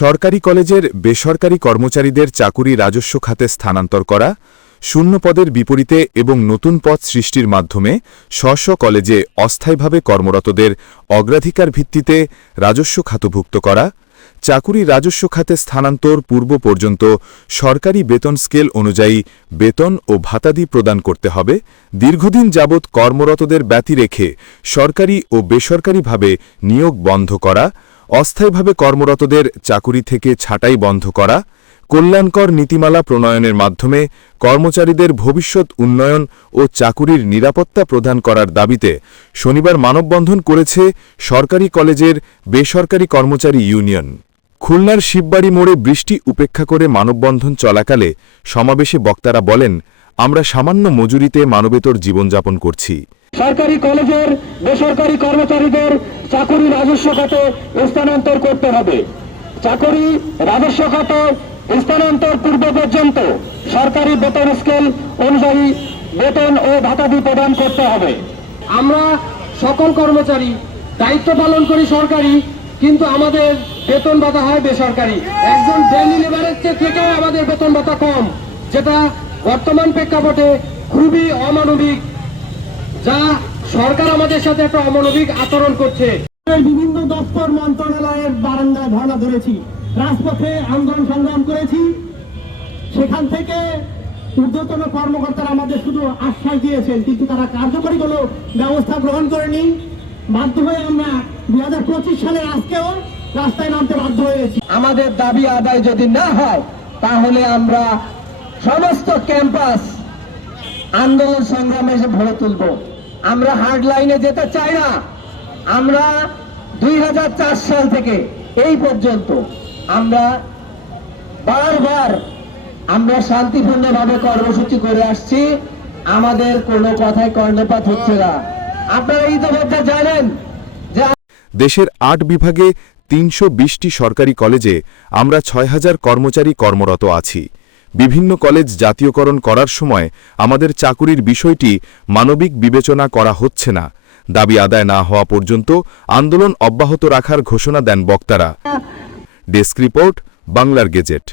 সরকারি কলেজের বেসরকারি কর্মচারীদের চাকুরি রাজস্ব খাতে স্থানান্তর করা, শূন্য পদের বিপরীতে এবং নতুন পদ সৃষ্টির মাধ্যমে স্ব কলেজে অস্থায়ীভাবে কর্মরতদের অগ্রাধিকার ভিত্তিতে রাজস্ব খাতভুক্ত করা, চাকুরি রাজস্ব খাতে স্থানান্তর পূর্ব পর্যন্ত সরকারি বেতন স্কেল অনুযায়ী বেতন ও ভাতাদি প্রদান করতে হবে, দীর্ঘদিন যাবৎ কর্মরতদের ব্যতি রেখে সরকারি ও বেসরকারিভাবে নিয়োগ বন্ধ করা অস্থায়ীভাবে কর্মরতদের চাকুরি থেকে ছাঁটাই বন্ধ করা, কল্যাণকর নীতিমালা প্রণয়নের মাধ্যমে কর্মচারীদের ভবিষ্যৎ উন্নয়ন ও চাকুরির নিরাপত্তা প্রদান করার দাবিতে শনিবার মানববন্ধন করেছে সরকারি কলেজের বেসরকারি কর্মচারী ইউনিয়ন। খুলনার শিববাড়ি মোড়ে বৃষ্টি উপেক্ষা করে মানববন্ধন চলাকালে সমাবেশে বক্তারা বলেন, আমরা সামান্য মজুরিতে মানবেতর জীবনযাপন করছি। সরকারি কলেজের বেসরকারি কর্মচারীদের চাকরি রাজস্ব খাতে স্থানান্তর করতে হবে। চাকরি রাজস্ব খাতে স্থানান্তর পূর্ব পর্যন্ত সরকারি বেতন স্কেল অনুযায়ী বেতন ও ভাতাদি প্রদান করতে হবে। আমরা সকল কর্মচারী দায়িত্ব পালন করি সরকারি, কিন্তু আমাদের বেতন ভাতা হয় বেসরকারি। একজন ডেলি লেবারের থেকেও আমাদের বেতন ভাতা কম, যেটা বর্তমান প্রেক্ষাপটে খুবই অমানবিক, যা সরকার আমাদের সাথে একটা অমানবিক আচরণ করছে। বিভিন্ন দপ্তর মন্ত্রণালয়ের বারান্দায় ধর্ণা ধরেছি। রাজপথে আন্দোলন সংগ্রাম করেছি। সেখান থেকে ঊর্ধ্বতন কর্মকর্তারা আমাদের শুধু আশ্বাস দিয়েছেন কিন্তু তারা কার্যকরী কোনো ব্যবস্থা গ্রহণ করেনি। বাধ্য হয়ে আমরা দুই হাজার পঁচিশ সালের আজকেও রাস্তায় নামতে বাধ্য হয়েছি। আমাদের দাবি আদায় যদি না হয় তাহলে আমরা সমস্ত ক্যাম্পাস আন্দোলন সংগ্রামে এসে ভরে তুলব। আমরা হার্ড লাইনে যেতে চাই না। আমরা দুই সাল থেকে এই পর্যন্ত আমরা বারবার আমরা শান্তিপূর্ণভাবে কর্মসূচি করে আসছি। আমাদের কোনো কথায় কর্ণপাত হচ্ছে না। আপনারা ইতিমধ্যে জানেন যে দেশের আট বিভাগে তিনশো বিশটি সরকারি কলেজে আমরা ছয় হাজার কর্মচারী কর্মরত আছি। বিভিন্ন কলেজ জাতীয়করণ করার সময় আমাদের চাকুরির বিষয়টি মানবিক বিবেচনা করা হচ্ছে না। দাবি আদায় না হওয়া পর্যন্ত আন্দোলন অব্যাহত রাখার ঘোষণা দেন বক্তারা। ডেস্ক রিপোর্ট, বাংলার গেজেট।